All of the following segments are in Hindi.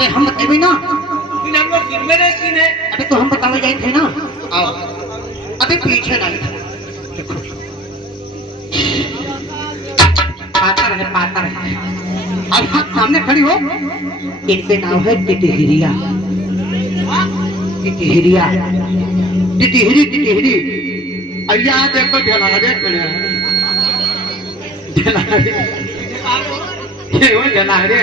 अरे हम बताइए ना। है अबे तो हम बतावे जाए थे ना। आओ अबे पीछे ना देखो पातर है पातर है। अब हाथ सामने खड़ी हो। इनके नाम है टिटिहिरिया टिटिहिरिया टिटिहिरी टिटिहिरी। अय्या देखो ढलारे खड़े हैं ढलारे ये हो ढलारे।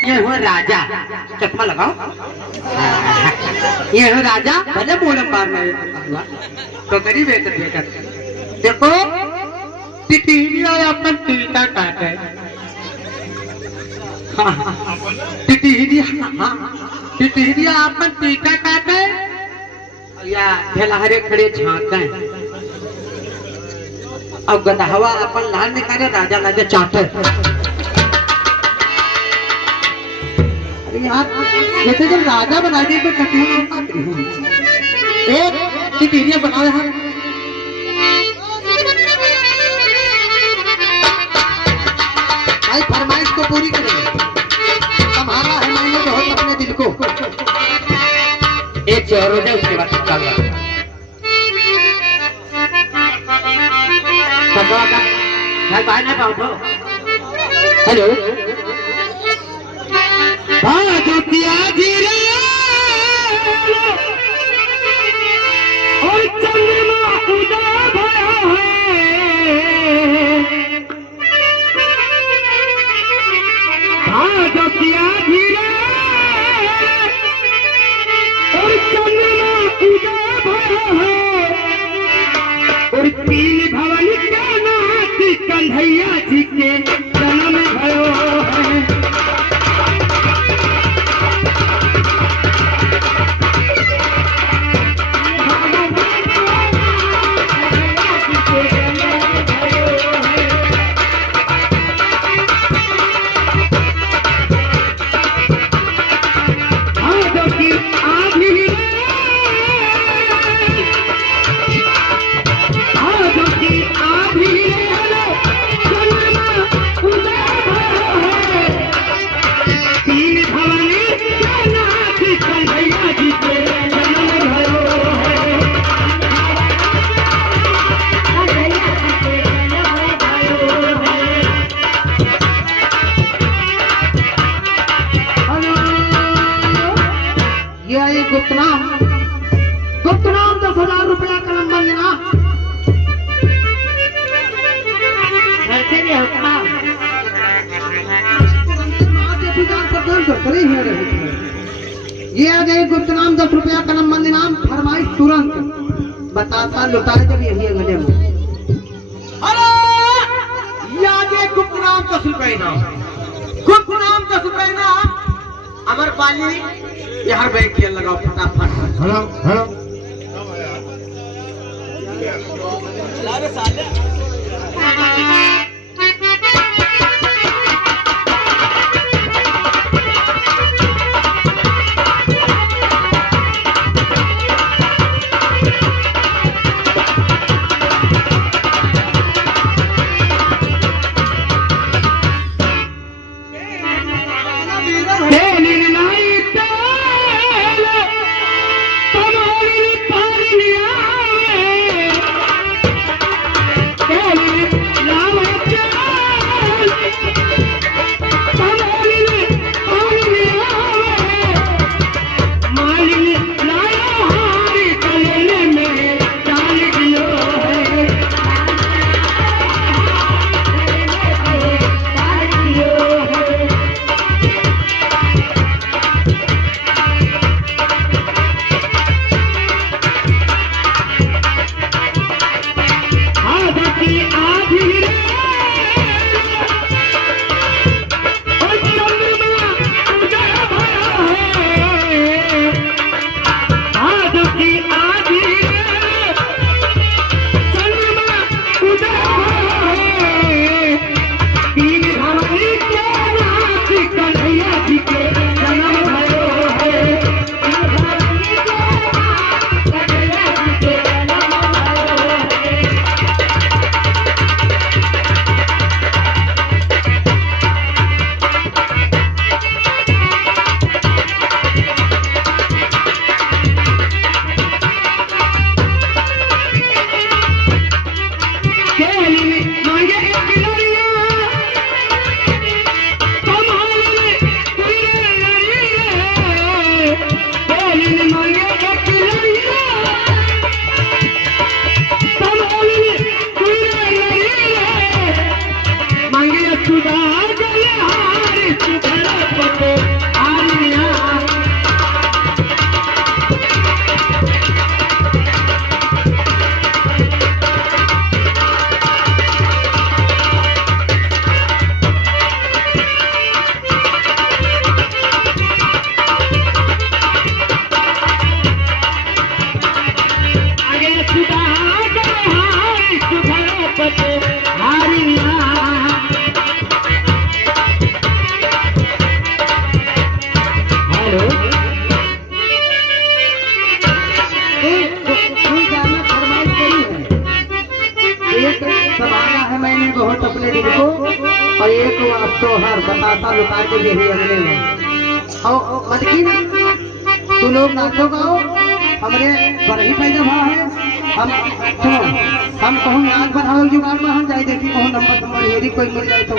ये हो राजा चश्मा लगाओ। ये हो राजा भले बोलम पार में तो करी बेहतर बेहतर। देखो टिटिहिरिया अपन टीका काटे। टिटिहिरिया टिटिहिरिया अपन टीका काटे या ढेलाहरे खड़े झांके। अब गदहवा अपन लाल निकाले राजा लगे चाटे। यार जैसे जब राजा बना दिए तो कटी हूँ एक टिटिहिरिया बनाओ यार। भाई फरमाइश को पूरी करेंगे। तुम्हारा है मैंने बहुत अपने दिल को। एक जोर हो जाए उसके बाद चल रहा भाई भाई ना पाओ। हेलो और चंद्रमा उदय भया है किया धीरे और चंद्रमा उदय भया है और तीन भवन के नाथ कन्हैया जी के जन्म भयो है। गुप्त नाम 10,000 रुपया का नंबर लेना। ये आ गए गुप्त नाम 10 रुपया का नंबर लेना। फरमाइश तुरंत बताता लुटाए जब यही गले में। ये आ गए गुप्त नाम 10 रुपये नाम। गुप्त नाम 10 रुपये नाम अमर पाली यार बैंक खेल लगाओ फटाफट। हेलो हेलो राम तो हर बतासा लुटा के यही अगले में और मलकिन तू लोग नाचो गाओ हमरे बरही पैदा भा है हम सुनो हम कहूँ नाच बढ़ाओ जुगाड़ में हम जाए देखी कहूँ नंबर हेरी कोई मिल जाए तो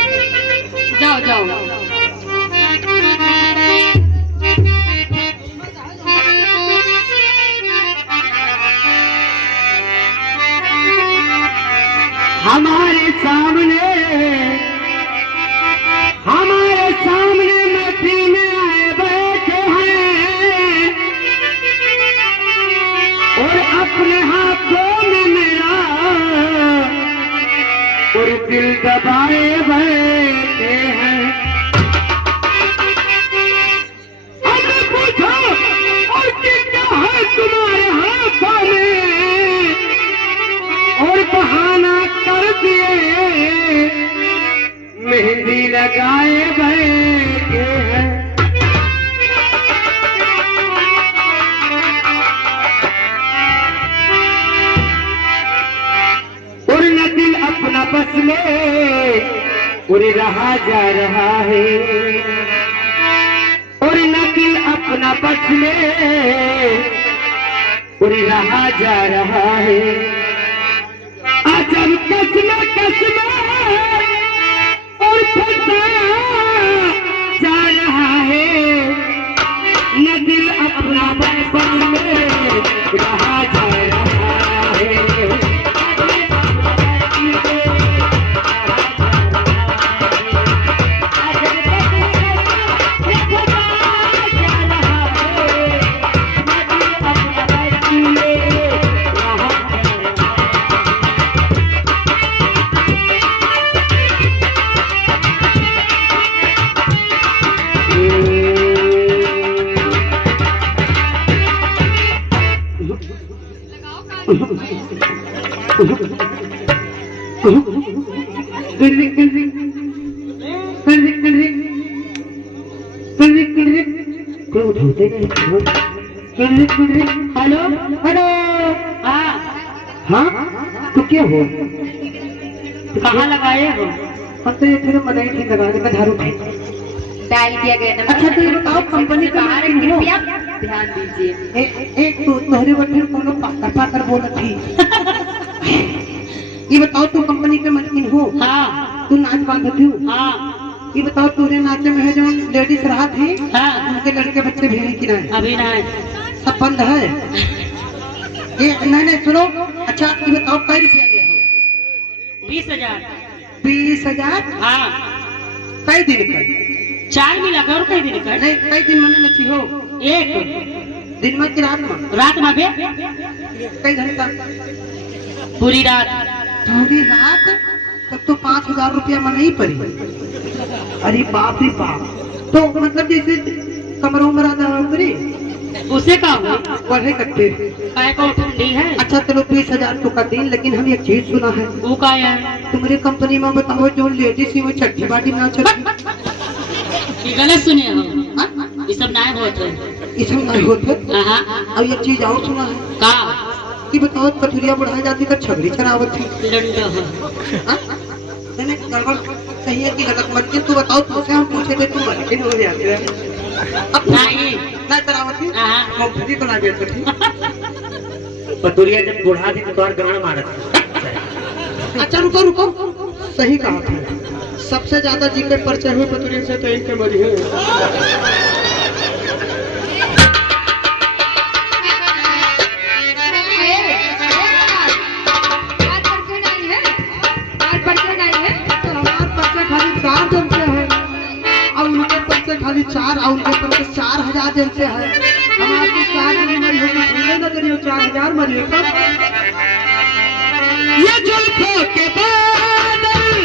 जाओ जाओ हमारे सामने महफिल में आए बैठे हैं और अपने हाथों में मेरा और दिल दबाए बैठे हैं। अब पूछो और क्या है तुम्हारे हाथों में और बहाना कर दिए मेहंदी लगाए बैठे हैं। और न दिल अपना बस में और रहा जा रहा है और न दिल अपना बस में और रहा जा रहा है। अजब कसम और फंसा जा रहा है न दिल अपना बचपन में रहा जा रहा है। हेलो हेलो हाँ तू क्या हो कहाँ लगाए हो? हम तो ये फिर मदई थी लगाने में झाड़ू थी डायल किया गया नंबर। अच्छा तो ये बताओ कंपनी का बाहर कृपया ध्यान दीजिए। एक तो तोहरे बच्चे कोनो पाकर बोल थी ये बताओ तू कंपनी के मलकिन हो? हाँ। तू नाच बांधती हो? हाँ। ये बताओ तूने नाचे में है जो लेडीज रहा थी हाँ। उनके लड़के बच्चे भी हैं कि नहीं? अभी नहीं। सब बंद है ये नहीं सुनो। अच्छा ये बताओ कई रुपया लिया हो? 20,000। 20,000? हाँ। कई दिन का? 4 मिला कर कई दिन कर? नहीं कई दिन मने लची हो? एक दिन में कि रात में? रात में बे कई घंटा? पूरी रात। पूरी रात तब तो 5,000 रुपया में नहीं पड़ी। अरे बाप रे बाप। तो मतलब जैसे कमरों में रहता है उसे का हुआ बढ़े कट्टे काय को ठंडी है। अच्छा चलो 20,000 तो कर दिन लेकिन हम एक चीज सुना है वो का है तुम्हारी कंपनी में बताओ जो लेडीज में चट्टी बाटी ना चले ये गलत सुने हम ये सब नहीं होते ये सब नहीं होते। हां अब एक चीज और सुना है का कि बताओ कथुरिया बढ़ाई जाती तो छगड़ी चरावत थी लंडा मैंने गड़बड़ कही है कि गलत मत के तू बताओ तुमसे हम पूछे थे तुम मलकिन हो जाते हैं अब नहीं ना चरावत थी हां कंपनी तो ना बेचती थी पतुरिया जब बुढ़ा थी तो तोहर ग्रहण मारत। अच्छा रुको रुको सही कहा था सबसे ज्यादा जिनके परिचय हुए पतुरिया से तो इनके मरी है। खाली 4 और उनके पर 4,000 जैसे है हमारे 4 मरी होगी नजरिए 4,000 मरी ये जुल्फों के बादल